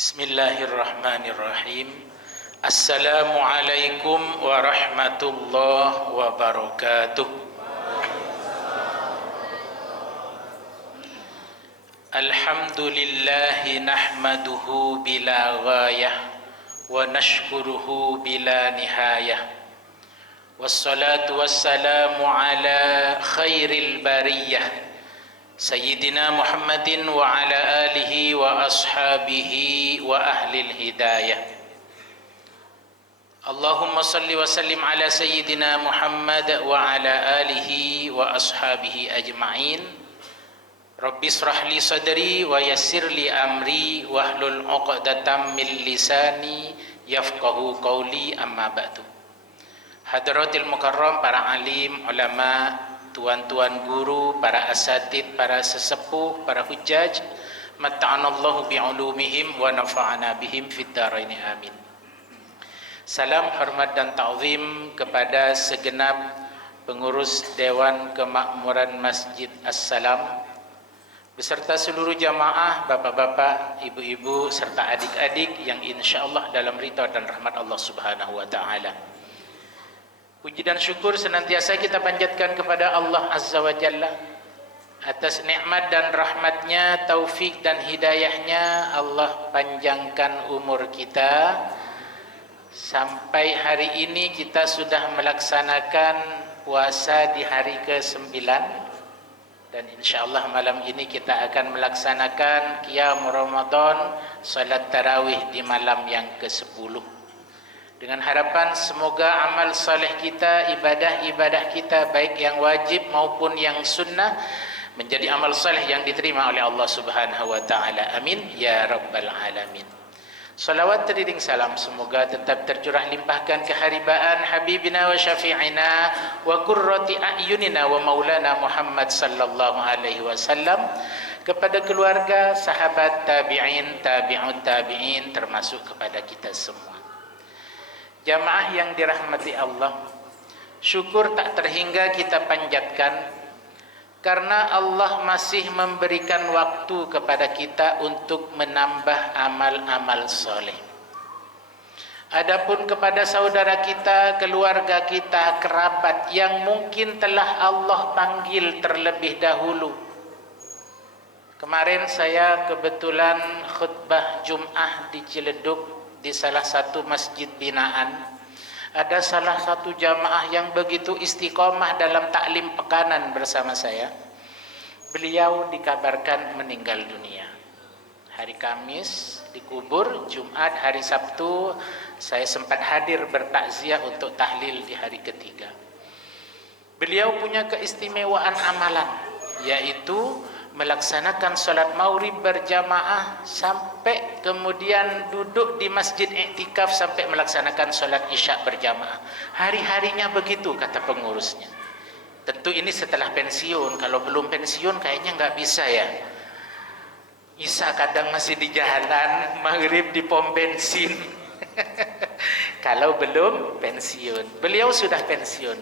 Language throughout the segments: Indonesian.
Bismillahirrahmanirrahim. Assalamualaikum warahmatullahi wabarakatuh. Alhamdulillahi nahmaduhu bila ghayah wa nashkuruhu bila nihayah. Wassalatu wassalamu ala khairil bariyah Sayyidina Muhammadin wa ala alihi wa ashabihi wa ahlil hidayah. Allahumma salli wa sallim ala Sayyidina Muhammad wa ala alihi wa ashabihi ajma'in. Rabbi israh li sadri wa yassir li amri wahlul 'uqdatam min lisani yafqahu qawli, amma ba'du. Hadratil mukarram, para alim, ulama, tuan-tuan guru, para asatid, para sesepuh, para hujjaj, mata'anallahu bi'ulumihim wa nafa'ana bihim fid dharaini amin. Salam hormat dan ta'zim kepada segenap pengurus Dewan Kemakmuran Masjid As-Salam beserta seluruh jamaah, bapak-bapak, ibu-ibu serta adik-adik yang insyaallah dalam ridha dan rahmat Allah Subhanahu wa taala. Puji dan syukur senantiasa kita panjatkan kepada Allah Azza wa Jalla atas nikmat dan rahmatnya, taufik dan hidayahnya. Allah panjangkan umur kita sampai hari ini kita sudah melaksanakan puasa di hari ke-9, dan insyaallah malam ini kita akan melaksanakan qiyam Ramadan, salat tarawih di malam yang ke-10. Dengan harapan semoga amal saleh kita, ibadah-ibadah kita baik yang wajib maupun yang sunnah menjadi amal saleh yang diterima oleh Allah Subhanahu wa taala. Amin ya rabbal alamin. Salawat teriring salam semoga tetap tercurah limpahkan keharibaan habibina wa syafi'ina wa qurrati a'yunina wa maulana Muhammad sallallahu alaihi wasallam kepada keluarga, sahabat, tabi'in, tabi'ut tabi'in, termasuk kepada kita semua. Jamaah yang dirahmati Allah, syukur tak terhingga kita panjatkan karena Allah masih memberikan waktu kepada kita untuk menambah amal-amal soleh. Adapun kepada saudara kita, keluarga kita, kerabat yang mungkin telah Allah panggil terlebih dahulu. Kemarin saya kebetulan khutbah Jum'ah di Ciledug di salah satu masjid binaan. Ada salah satu jamaah yang begitu istiqomah dalam taklim pekanan bersama saya. Beliau dikabarkan meninggal dunia. Hari Kamis dikubur, Jumat, hari Sabtu saya sempat hadir bertakziah untuk tahlil di hari ketiga. Beliau punya keistimewaan amalan, yaitu melaksanakan salat maghrib berjamaah sampai kemudian duduk di masjid iktikaf sampai melaksanakan salat isya berjamaah. Hari-harinya begitu kata pengurusnya. Tentu ini setelah pensiun. Kalau belum pensiun kayaknya nggak bisa ya. Isya kadang masih di jalan, maghrib di pom bensin. Kalau belum pensiun. Beliau sudah pensiun.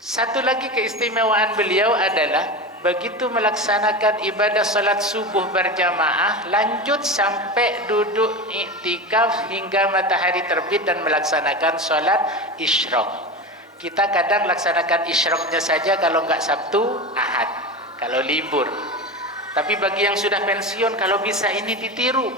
Satu lagi keistimewaan beliau adalah begitu melaksanakan ibadah salat subuh berjamaah, lanjut sampai duduk iktikaf hingga matahari terbit dan melaksanakan salat isyraq. Kita kadang laksanakan isyraqnya saja kalau enggak Sabtu, Ahad, kalau libur. Tapi bagi yang sudah pensiun, kalau bisa ini ditiru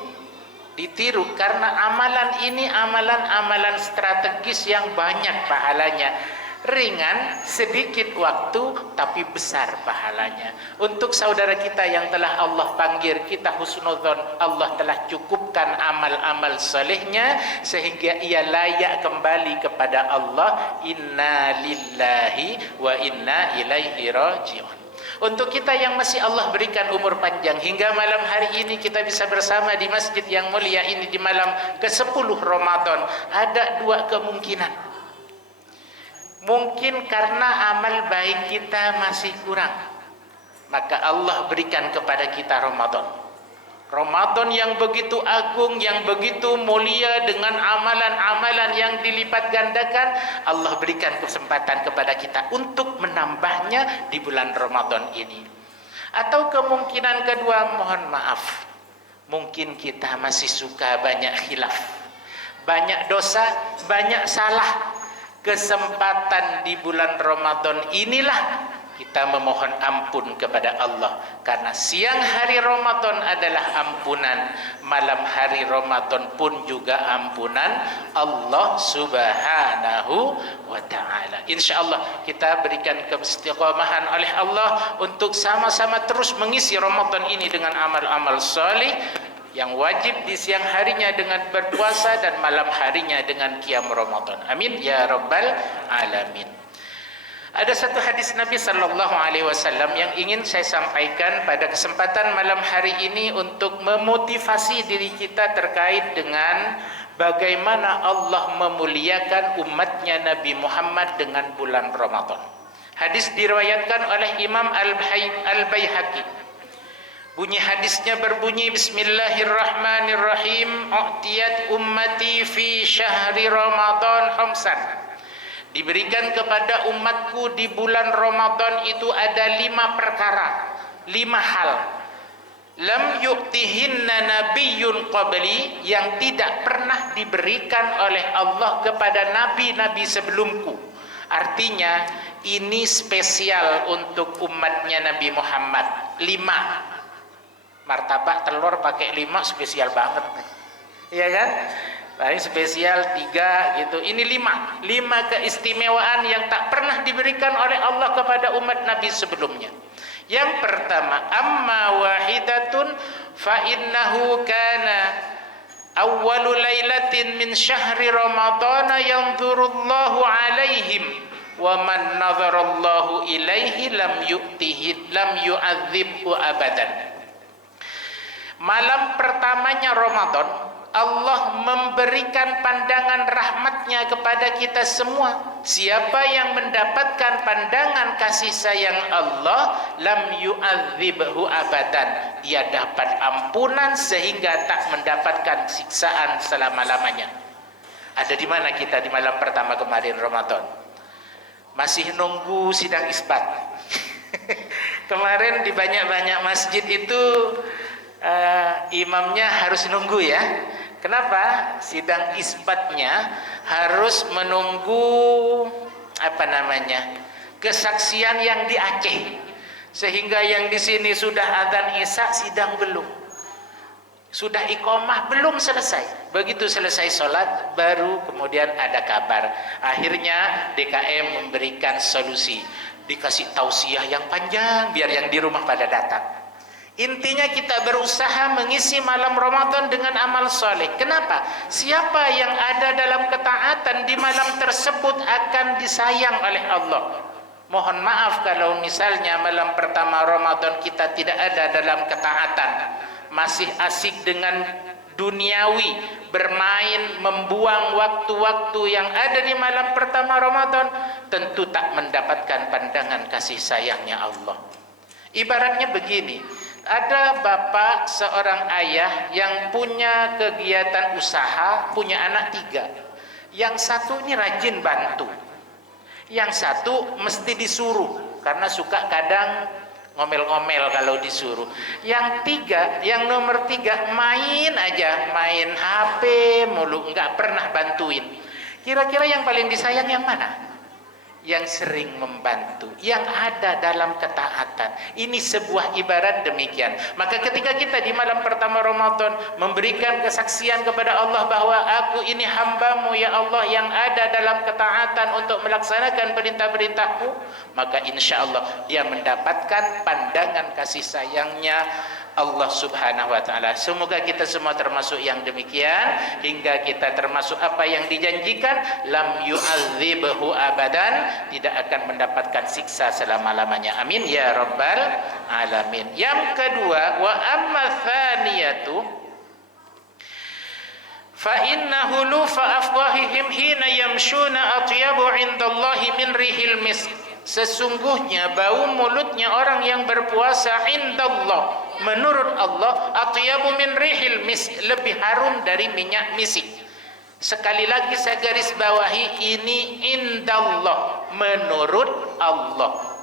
karena amalan ini amalan-amalan strategis yang banyak pahalanya. Ringan, sedikit waktu, tapi besar pahalanya. Untuk saudara kita yang telah Allah panggil, kita husnudzon, Allah telah cukupkan amal-amal salehnya sehingga ia layak kembali kepada Allah. Inna lillahi wa inna ilaihi raji'un. Untuk kita yang masih Allah berikan umur panjang hingga malam hari ini kita bisa bersama di masjid yang mulia ini di malam ke-10 Ramadan, ada dua kemungkinan. Mungkin karena amal baik kita masih kurang, maka Allah berikan kepada kita Ramadan. Ramadan yang begitu agung, yang begitu mulia dengan amalan-amalan yang dilipat gandakan, Allah berikan kesempatan kepada kita untuk menambahnya di bulan Ramadan ini. Atau kemungkinan kedua, mohon maaf, mungkin kita masih suka banyak khilaf, banyak dosa, banyak salah. Kesempatan di bulan Ramadan inilah kita memohon ampun kepada Allah, karena siang hari Ramadan adalah ampunan, malam hari Ramadan pun juga ampunan Allah Subhanahu wa ta'ala. Insyaallah kita berikan keistiqomahan oleh Allah untuk sama-sama terus mengisi Ramadan ini dengan amal-amal saleh yang wajib di siang harinya dengan berpuasa dan malam harinya dengan qiyam Ramadan. Amin ya rabbal alamin. Ada satu hadis Nabi sallallahu alaihi wasallam yang ingin saya sampaikan pada kesempatan malam hari ini untuk memotivasi diri kita terkait dengan bagaimana Allah memuliakan umatnya Nabi Muhammad dengan bulan Ramadan. Hadis diriwayatkan oleh Imam Al-Baihaqi. Bunyi hadisnya berbunyi, Bismillahirrahmanirrahim, u'tiyat ummati fi syahri Ramadan khamsan. Diberikan kepada umatku di bulan Ramadan itu ada 5 perkara, 5 hal. Lam yu'tihinna nabiyyun qabli, yang tidak pernah diberikan oleh Allah kepada nabi-nabi sebelumku. Artinya ini spesial untuk umatnya Nabi Muhammad. 5. Martabak telur pakai 5 spesial banget, iya kan? Lain spesial 3 gitu. Ini 5 keistimewaan yang tak pernah diberikan oleh Allah kepada umat Nabi sebelumnya. Yang pertama, amma wahidatun fa innahu kana awwalu lailatin min syahri ramadhana yanzurullahu alaihim wa man nazarallahu ilaihi lam yu'adzibhu abadan. Malam pertamanya Ramadan, Allah memberikan pandangan rahmatnya kepada kita semua. Siapa yang mendapatkan pandangan kasih sayang Allah, lam yu'adzibhu abadan, dia dapat ampunan sehingga tak mendapatkan siksaan selama-lamanya. Ada di mana kita di malam pertama kemarin Ramadan? Masih nunggu sidang isbat. Kemarin di banyak-banyak masjid itu imamnya harus nunggu ya. Kenapa? Sidang isbatnya harus menunggu kesaksian yang di Aceh. Sehingga yang di sini sudah adzan Isya, sidang belum. Sudah iqamah belum selesai. Begitu selesai sholat baru kemudian ada kabar. Akhirnya DKM memberikan solusi, dikasih tausiah yang panjang biar yang di rumah pada datang. Intinya kita berusaha mengisi malam Ramadan dengan amal soleh. Kenapa? Siapa yang ada dalam ketaatan di malam tersebut akan disayang oleh Allah. Mohon maaf kalau misalnya malam pertama Ramadan kita tidak ada dalam ketaatan, masih asik dengan duniawi, bermain, membuang waktu-waktu yang ada di malam pertama Ramadan, tentu tak mendapatkan pandangan kasih sayangnya Allah. Ibaratnya begini, ada bapak seorang ayah yang punya kegiatan usaha, punya anak 3. Yang satu ini rajin bantu, yang satu mesti disuruh karena suka kadang ngomel-ngomel kalau disuruh. Yang nomor 3 main aja, main HP mulu, nggak pernah bantuin. Kira-kira yang paling disayang yang mana? Yang sering membantu, yang ada dalam ketaatan. Ini sebuah ibarat demikian. Maka ketika kita di malam pertama Ramadan memberikan kesaksian kepada Allah bahwa aku ini hamba-Mu ya Allah yang ada dalam ketaatan untuk melaksanakan perintah-perintah-Mu, maka insya Allah dia mendapatkan pandangan kasih sayangnya Allah Subhanahu wa ta'ala. Semoga kita semua termasuk yang demikian, hingga kita termasuk apa yang dijanjikan, lam yu'adzibhu abadan, tidak akan mendapatkan siksa selama-lamanya. Amin ya rabbal alamin. Yang kedua, wa amma thaniyatu fa innahu lufa afwahihim hina yamshuna atyabu indallahi min rihil misk. Sesungguhnya bau mulutnya orang yang berpuasa indallah, menurut Allah, atyabu min rihil misk, lebih harum dari minyak misik. Sekali lagi saya garis bawahi, ini indallah, menurut Allah.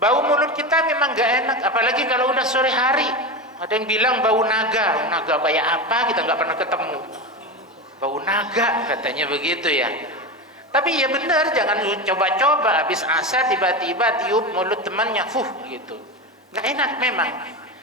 Bau mulut kita memang gak enak, apalagi kalau udah sore hari. Ada yang bilang bau naga. Naga kayak apa? Kita nggak pernah ketemu. Bau naga katanya begitu ya. Tapi ya benar, jangan coba-coba habis asar tiba-tiba tiup mulut temannya, gitu. Nggak enak memang.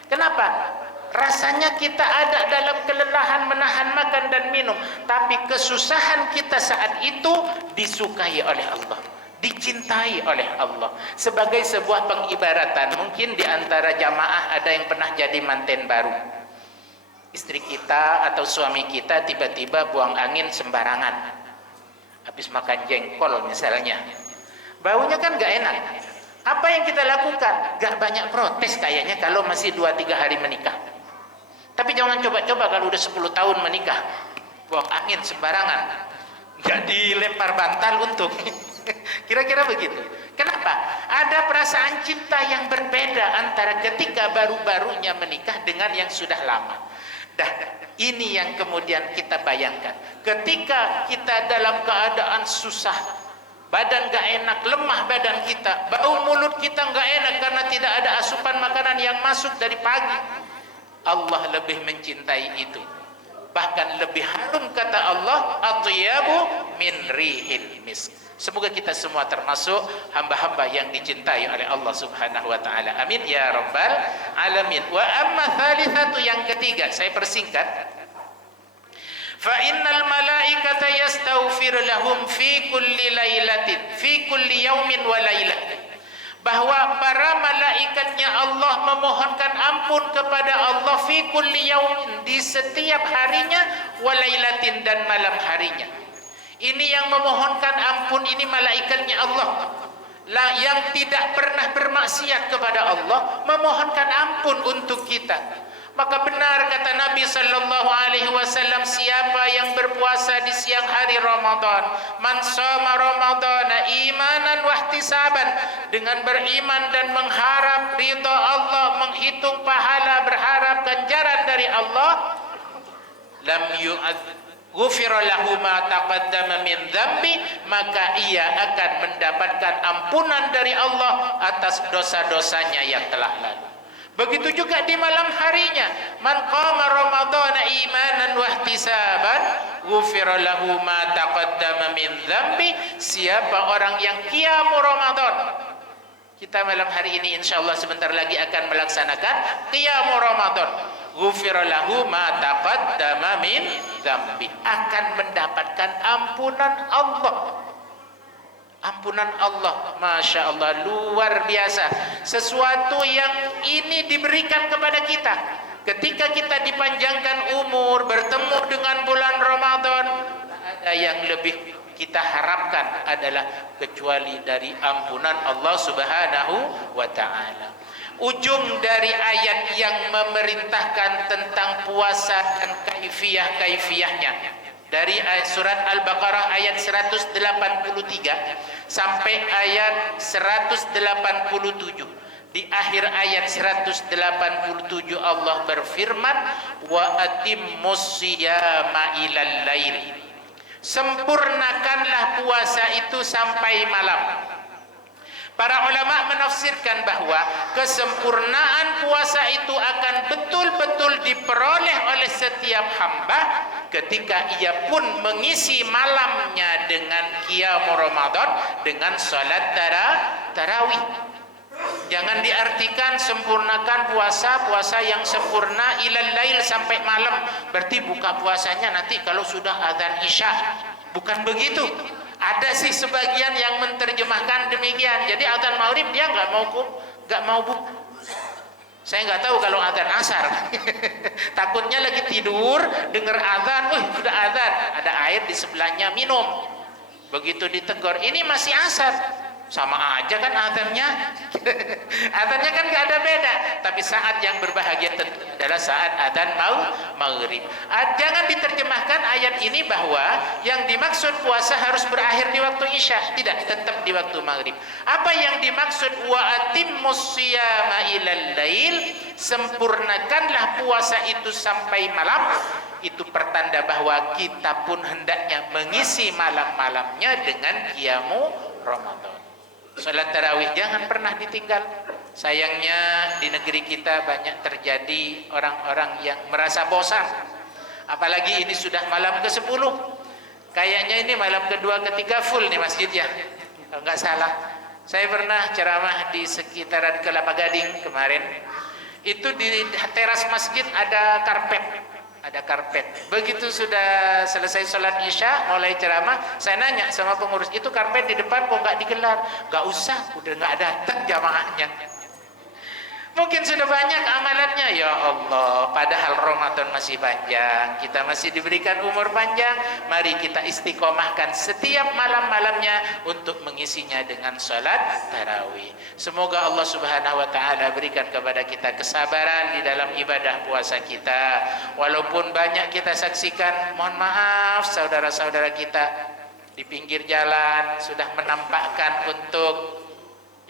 Kenapa? Rasanya kita ada dalam kelelahan menahan makan dan minum, tapi kesusahan kita saat itu disukai oleh Allah, dicintai oleh Allah. Sebagai sebuah pengibaratan, mungkin di antara jamaah ada yang pernah jadi manten baru. Istri kita atau suami kita tiba-tiba buang angin sembarangan habis makan jengkol misalnya. Baunya kan gak enak. Apa yang kita lakukan? Gak banyak protes kayaknya kalau masih 2-3 hari menikah. Tapi jangan coba-coba kalau udah 10 tahun menikah, buang angin sembarangan, gak dilempar bantal untuk kira-kira begitu. Kenapa? Ada perasaan cinta yang berbeda antara ketika baru-barunya menikah dengan yang sudah lama. Dah, ini yang kemudian kita bayangkan. Ketika kita dalam keadaan susah, badan gak enak, lemah badan kita, bau mulut kita gak enak karena tidak ada asupan makanan yang masuk dari pagi. Allah lebih mencintai itu. Bahkan lebih harum kata Allah, atyabu min rihil misk. Semoga kita semua termasuk hamba-hamba yang dicintai oleh Allah Subhanahu wa taala. Amin ya rabbal alamin. Wa amma thalithatu, yang ketiga, saya persingkat. Fa innal malaikata yastaghfir lahum fi kulli lailatin, fi kulli yaumin wa lailatin. Bahwa para malaikatnya Allah memohonkan ampun kepada Allah fi kulli yaumin, di setiap harinya, wa lailatin, dan malam harinya. Ini yang memohonkan ampun ini malaikatnya Allah lah, yang tidak pernah bermaksiat kepada Allah, memohonkan ampun untuk kita. Maka benar kata Nabi sallallahu alaihi wasallam, siapa yang berpuasa di siang hari Ramadan, man shoma ramadhana imanan wa ihtisaban, dengan beriman dan mengharap ridha Allah, menghitung pahala, berharap ganjaran dari Allah, lam ghufira lahu ma taqaddama min dzambi, maka ia akan mendapatkan ampunan dari Allah atas dosa-dosanya yang telah lalu. Begitu juga di malam harinya, man qama ramadhana imanan wa ihtisaban ghufira lahu ma taqaddama min dzambi. Siapa orang yang qiyamu Ramadan, kita malam hari ini insyaallah sebentar lagi akan melaksanakan qiyamu Ramadan, ghufira lahu ma taqaddama min dzambi, akan mendapatkan ampunan Allah. Ampunan Allah, Masya Allah, luar biasa. Sesuatu yang ini diberikan kepada kita ketika kita dipanjangkan umur, bertemu dengan bulan Ramadan. Ada yang lebih kita harapkan adalah kecuali dari ampunan Allah Subhanahu wa ta'ala. Ujung dari ayat yang memerintahkan tentang puasa dan kaifiyah-kaifiyahnya, dari surat Al-Baqarah ayat 183 sampai ayat 187. Di akhir ayat 187 Allah berfirman, wa atimmus siyama ilal lail, sempurnakanlah puasa itu sampai malam. Para ulama menafsirkan bahwa kesempurnaan puasa itu akan betul-betul diperoleh oleh setiap hamba ketika ia pun mengisi malamnya dengan qiyam Ramadan, dengan salat tarawih. Jangan diartikan sempurnakan puasa yang sempurna ilal lail, sampai malam, berarti buka puasanya nanti kalau sudah azan Isya. Bukan begitu. Ada sih sebagian yang menerjemahkan demikian. Jadi azan maghrib dia nggak mau buka. Saya nggak tahu kalau azan asar. Takutnya lagi tidur, dengar azan, sudah azan, ada air di sebelahnya, minum. Begitu ditegur, ini masih asar. Sama aja kan azannya. Azannya kan nggak ada beda. Tapi saat yang berbahagia tentu adalah saat azan maghrib. Jangan diterjemahkan ayat ini bahwa yang dimaksud puasa harus berakhir di waktu Isya. Tidak, tetap di waktu maghrib. Apa yang dimaksud wa atimmus siyama ilal lail, sempurnakanlah puasa itu sampai malam. Itu pertanda bahwa kita pun hendaknya mengisi malam-malamnya dengan qiyamu Ramadan. Salat tarawih jangan pernah ditinggal. Sayangnya di negeri kita banyak terjadi orang-orang yang merasa bosan. Apalagi ini sudah malam ke-10. Kayaknya ini malam kedua ketiga full nih masjid ya. Kalau nggak salah. Saya pernah ceramah di sekitaran Kelapa Gading kemarin. Itu di teras masjid ada karpet. Ada karpet. Begitu sudah selesai sholat isya, mulai ceramah, saya nanya sama pengurus, itu karpet di depan kok nggak digelar? Nggak usah, udah nggak datang jamaahnya. Mungkin sudah banyak amalannya, ya Allah. Padahal Ramadan masih panjang, kita masih diberikan umur panjang. Mari kita istiqomahkan setiap malam-malamnya untuk mengisinya dengan salat tarawih. Semoga Allah Subhanahu wa taala berikan kepada kita kesabaran di dalam ibadah puasa kita. Walaupun banyak kita saksikan, mohon maaf saudara-saudara kita di pinggir jalan sudah menampakkan untuk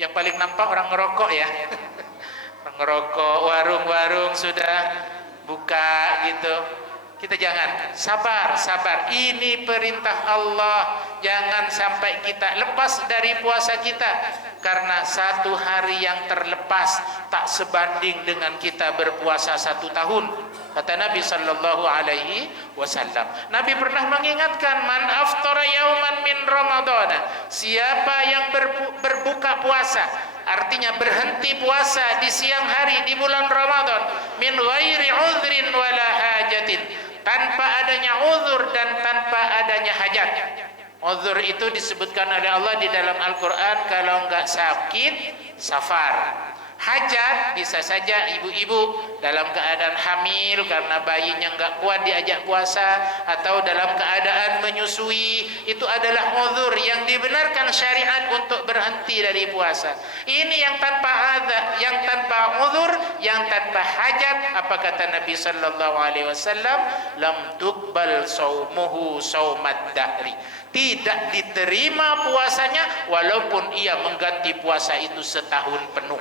yang paling nampak orang ngerokok ya. Ngerokok, warung-warung sudah buka gitu. Kita jangan, sabar. Ini perintah Allah. Jangan sampai kita lepas dari puasa kita, karena satu hari yang terlepas tak sebanding dengan kita berpuasa 1 tahun. Kata Nabi sallallahu alaihi wasallam. Nabi pernah mengingatkan, man aftara yauman min Ramadan. Siapa yang berbuka puasa, artinya berhenti puasa di siang hari di bulan Ramadan, min ghairi udhrin wala hajatin, tanpa adanya uzur dan tanpa adanya hajat. Uzur itu disebutkan oleh Allah di dalam Al-Quran, kalau enggak sakit, safar. Hajat bisa saja ibu-ibu dalam keadaan hamil karena bayinya enggak kuat diajak puasa, atau dalam keadaan menyusui. Itu adalah uzur yang dibenarkan syariat untuk berhenti dari puasa. Ini yang tanpa adza, yang tanpa uzur, yang tanpa hajat. Apa kata Nabi sallallahu alaihi wasallam? Lam tuqbal saumuhu saumad dahri. Tidak diterima puasanya walaupun ia mengganti puasa itu setahun penuh.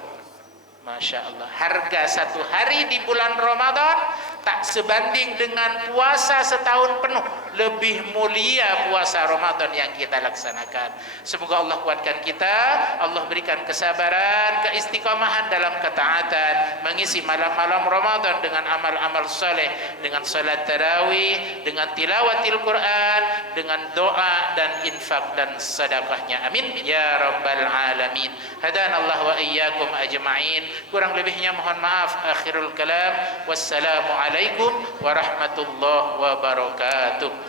Masya Allah, harga 1 hari di bulan Ramadan tak sebanding dengan puasa setahun penuh. Lebih mulia puasa Ramadan yang kita laksanakan. Semoga Allah kuatkan kita, Allah berikan kesabaran, keistiqomahan dalam ketaatan, mengisi malam-malam Ramadan dengan amal-amal soleh, dengan salat tarawih, dengan tilawatil Quran, dengan doa dan infak dan sedekahnya. Amin ya rabbal alamin. Hadanallahu wa iyyakum ajma'in. Kurang lebihnya mohon maaf. Akhirul kalam. Wassalamualaikum warahmatullahi wabarakatuh.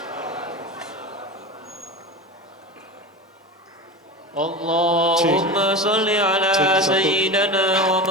Allahumma salli ala sayyidina wa